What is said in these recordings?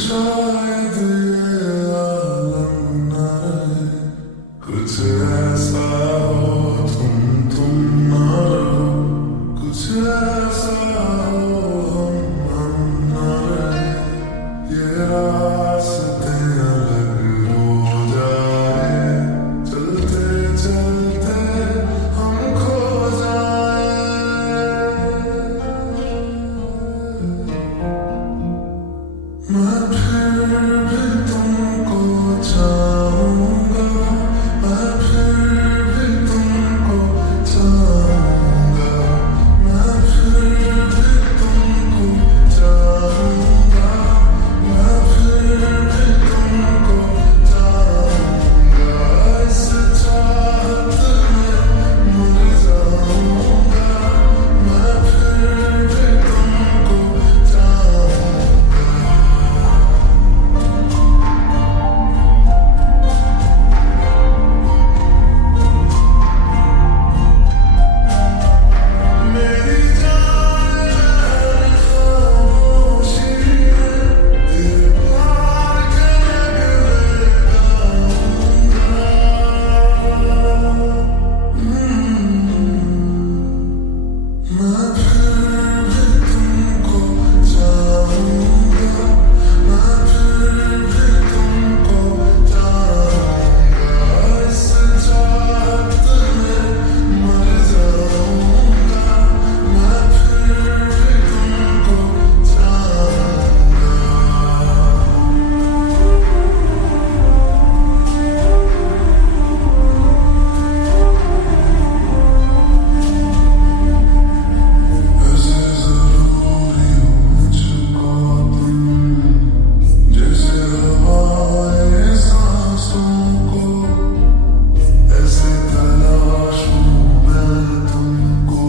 शायद ये आलम न रहे, कुछ ऐसा हो तुम न रहो, कुछ ऐसा हो हम न रहे, ये रास्ते अलग हो जाए, चलते चलते हम खो जाए। मैं फिर भी तुमको चाहूंगा, मैं फिर भी तुमको चाहूंगा, मैं फिर भी तुमको चाहूंगा, मैं फिर भी तुमको चाहूंगा, इस चाहत में मर जाऊंगा, मैं फिर भी तुमको चाहूंगा। मेरी जान खामोशी है, तेरे प्यार के नगमे गाऊंगा। मैं फिर भी तुमको चाहूंगा, मैं फिर भी तुमको चाहूंगा, इस चाहत में मर जाऊंगा, मैं फिर भी तुमको चाहूंगा। ऐसे जरूरी हो मुझको तुम, जैसे हवाएं सांसों को, ऐसे तलाशूं मैं तुमको,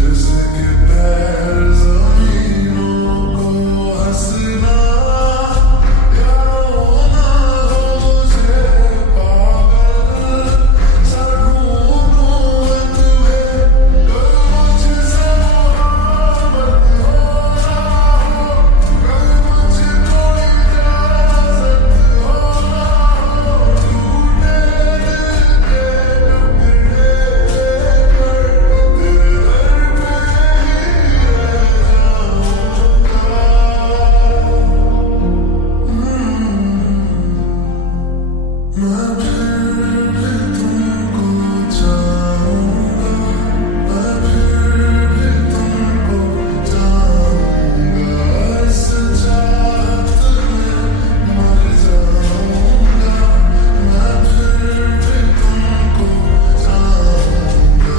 जैसे कि पैर जमीनों को। हंसना या रोना हो मुझे पागल, सर ढूंढूं मैं तुम्हें, कर मुझसे मोहब्बत हो ना हो, कर मुझको इजाजत हो ना हो, टूटे दिल के टुकड़े पर तेरे दर पे ही रह जाऊंगा। मैं फिर भी तुमको चाहूंगा, मैं फिर भी तुमको चाहूंगा, इस चाहत में मर जाऊंगा, मैं फिर भी तुमको चाहूंगा।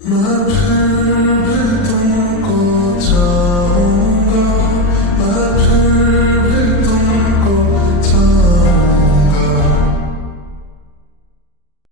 मैं फिर